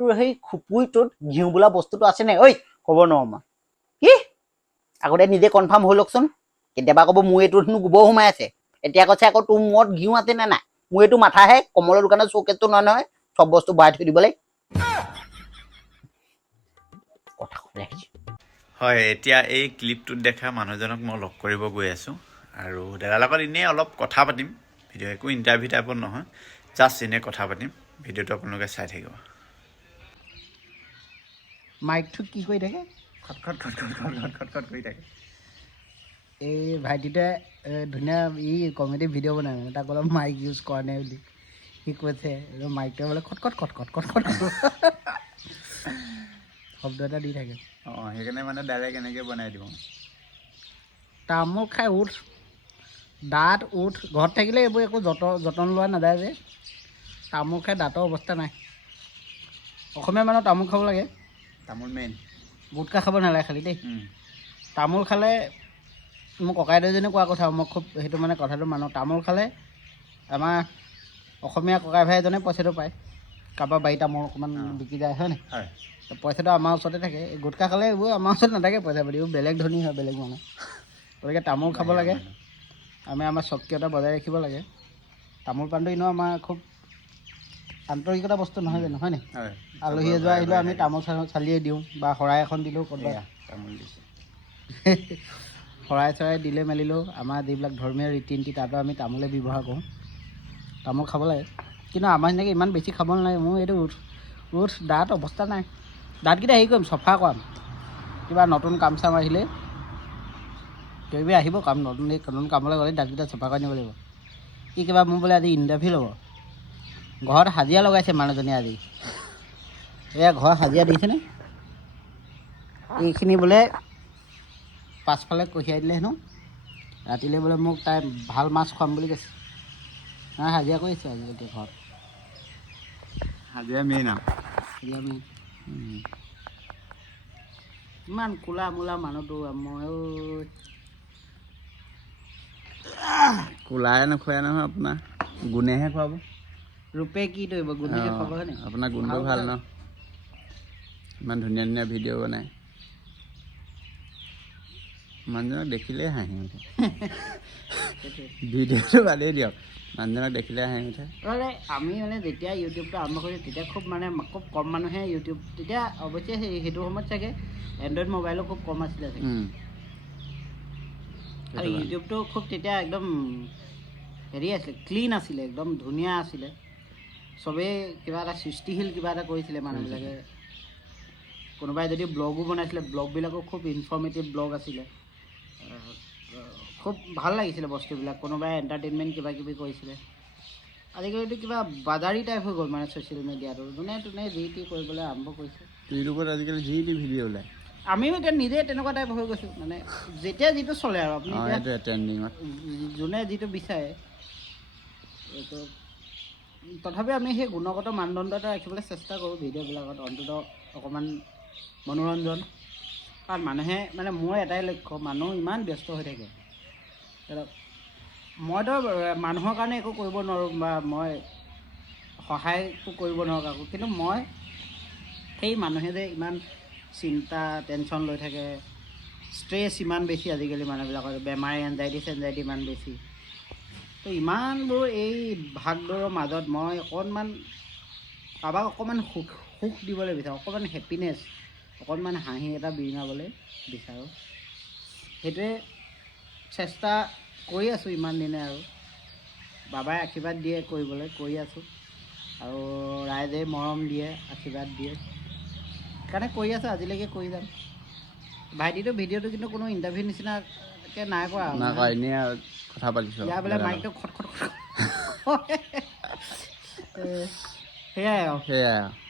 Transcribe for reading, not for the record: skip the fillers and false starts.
তোৰ সেই খুপুৰিটোত ঘিউ বোলা বস্তুটো আছে নে ঐ ক'ব নোৱাৰো মই কি আগতে নিজে কনফাৰ্ম হৈ লওকচোন কেতিয়াবা ক'ব মোৰ এইটো হেনো গোবৰ সোমাই আছে এতিয়া কৈছে আকৌ তোৰ মূৰত ঘিউ আছে নে নাই মোৰ এইটো মাথাহে কমলৰ দোকানৰ চৌকেছটো নহয় চব বস্তু ভৰাই থৈ দিবলৈ কথা ৰাখিছোঁ হয় এতিয়া এই ক্লিপটোত দেখা মানুহজনক মই লগ কৰিব গৈ আছোঁ আৰু দাদাৰ লগত এনেই অলপ কথা পাতিম ভিডিঅ' একো ইণ্টাৰভিউ টাইপত নহয় জাষ্ট এনেই কথা পাতিম ভিডিঅ'টো আপোনালোকে চাই থাকিব মাইকটো কি কৰি থাকে খট কৰি থাকে এই ভাইটিটোৱে ধুনীয়া ই কমেডি ভিডিঅ' বনাই মানে তাক অলপ মাইক ইউজ কৰা নাই বুলি সি কৈছে মাইকটোৱে বোলে খট শব্দ এটা দি থাকে অঁ সেইকাৰণে মানে ডাইৰেক্ট এনেকৈ বনাই দিওঁ তামোল খাই উঠ দাঁত উঠ ঘৰত থাকিলে এইবোৰ একো যতন লোৱা নাযায় যে তামোল খাই দাঁতৰ অৱস্থা নাই অসমীয়া মানুহ তামোল খাব লাগে তামোল মেইন গুটখা খাব নালাগে খালি দেই তামোল খালে মোৰ ককাইদেউজনে কোৱা কথা মই খুব সেইটো মানে কথাটো মানো তামোল খালে আমাৰ অসমীয়া ককাই ভাই এজনে পইচাটো পায় কাৰোবাৰ বাৰী তামোল অকণমান বিকি যায় হয় নাই হয় পইচাটো আমাৰ ওচৰতে থাকে গুটখা খালে এইবোৰ আমাৰ ওচৰত নাথাকে পইচা পাতি এইবোৰ বেলেগ ধনী হয় বেলেগ মানুহ গতিকে তামোল খাব লাগে আমি আমাৰ স্বকীয়তা বজাই ৰাখিব লাগে তামোল পাণটো এনেও আমাৰ খুব আন্তৰিকতা বস্তু নহয় জানো হয় নাই আলহী এযোৰা আহিলেও আমি তামোল চালিয়ে দিওঁ বা শৰাই এখন দিলেও ক'ৰবাত তামোল দিছে শৰাই চৰাই দিলে মেলিলেও আমাৰ যিবিলাক ধৰ্মীয় ৰীতি নীতি তাতো আমি তামোলে ব্যৱহাৰ কৰোঁ তামোল খাব লাগে কিন্তু আমাৰ নিচিনাকৈ ইমান বেছি খাব নালাগে মোৰ এইটো উঠ দাঁত অৱস্থা নাই দাঁতকেইটা হেৰি কৰিম চফা কৰাম কিবা নতুন কাম চাম আহিলে কিবা আহিব কাম নতুন কামলৈ গ'লে দাঁতকেইটা চফা কৰি নিব লাগিব কি কিবা মোৰ বোলে আজি ইণ্টাৰভিউ ল'ব ঘৰত হাজিৰা লগাইছে মানুহজনী আজি এয়া ঘৰত হাজিৰা দিছেনে এইখিনি বোলে পাছফালে কঢ়িয়াই দিলে হেনো ৰাতিলৈ বোলে মোক তাই ভাল মাছ খুৱাম বুলি কৈছে হাজিৰা কৰিছে আজি এতিয়া ঘৰত হাজিৰা মেইন আৰু হাজিৰা মেইন ইমান ক'লা মোলা মানুহটো ময়ো কোলাই নোখোৱাই নহয় আপোনাৰ গুণেহে খুৱাব ৰূপে কি ধৰিব গুণেহে খুৱাব হয় নাই আপোনাৰ গুণটো ভাল ন ইমান ধুনীয়া ধুনীয়া ভিডিঅ' বনায় মানুহজনক দেখিলেই হাঁহি উঠে ভিডিঅ'টো বাদেই দিয়ক মানুহজনক দেখিলে হাঁহি উঠে মানে আমি মানে যেতিয়া ইউটিউবটো আৰম্ভ কৰিছোঁ তেতিয়া খুব কম মানুহে ইউটিউব তেতিয়া অৱশ্যে সেইটো সময়ত চাগে এণ্ড্ৰইড মোবাইলো খুব কম আছিলে চাগে আৰু ইউটিউবটো খুব তেতিয়া একদম হেৰি আছিলে ক্লিন আছিলে একদম ধুনীয়া আছিলে চবেই কিবা এটা সৃষ্টিশীল কিবা এটা কৰিছিলে মানুহবিলাকে কোনোবাই যদি ব্লগো বনাইছিলে ব্লগবিলাকো খুব ইনফৰ্মেটিভ ব্লগ আছিলে খুব ভাল লাগিছিলে বস্তুবিলাক কোনোবাই এণ্টাৰটেইনমেণ্ট কিবা কিবি কৰিছিলে আজিকালিতো কিবা বাজাৰী টাইপ হৈ গ'ল মানে ছ'চিয়েল মিডিয়াটো যোনে তোনে যি টি কৰিবলৈ আৰম্ভ কৰিছে ইউটিউবত আজিকালি যি টি ভিডিঅ' ওলায় আমিও এতিয়া নিজে তেনেকুৱা টাইপ হৈ গৈছোঁ মানে যেতিয়া যিটো চলে আৰু আপুনি এতিয়া ট্ৰেণ্ডিঙত যোনে যিটো বিচাৰে এইটো তথাপিও আমি সেই গুণগত মানদণ্ড এটা ৰাখিবলৈ চেষ্টা কৰোঁ ভিডিঅ'বিলাকত অন্ততঃ অকণমান মনোৰঞ্জন কাৰণ মানুহে মানে মোৰ এটাই লক্ষ্য মানুহ ইমান ব্যস্ত হৈ থাকে মইতো মানুহৰ কাৰণে একো কৰিব নোৱাৰোঁ বা মই সহায়টো কৰিব নোৱাৰোঁ কাকো কিন্তু মই সেই মানুহে যে ইমান চিন্তা টেনশ্যন লৈ থাকে ষ্ট্ৰেছ ইমান বেছি আজিকালি মানুহবিলাকৰ বেমাৰী এনজাইটি ইমান বেছি তো ইমানবোৰ এই ভাগদৌৰৰ মাজত মই অকণমান কাৰোবাক অকণমান সুখ দিবলৈ বিচাৰোঁ অকণমান হেপিনেছ অকণমান হাঁহি এটা বিৰিঙাবলৈ বিচাৰোঁ সেইটোৱে চেষ্টা কৰি আছোঁ ইমান দিনে আৰু বাবাই আশীৰ্বাদ দিয়ে কৰিবলৈ কৰি আছোঁ আৰু ৰাইজে মৰম দিয়ে আশীৰ্বাদ দিয়ে সেইকাৰণে কৰি আছোঁ আজিলৈকে কৰি যাম ভাইটিটো ভিডিঅ'টো কিন্তু কোনো ইণ্টাৰভিউ নিচিনাকৈ নাই কৰা এনেই কথা পাতিছোঁ ইয়াৰ বোলে মাইকটো খট সেয়াই আৰু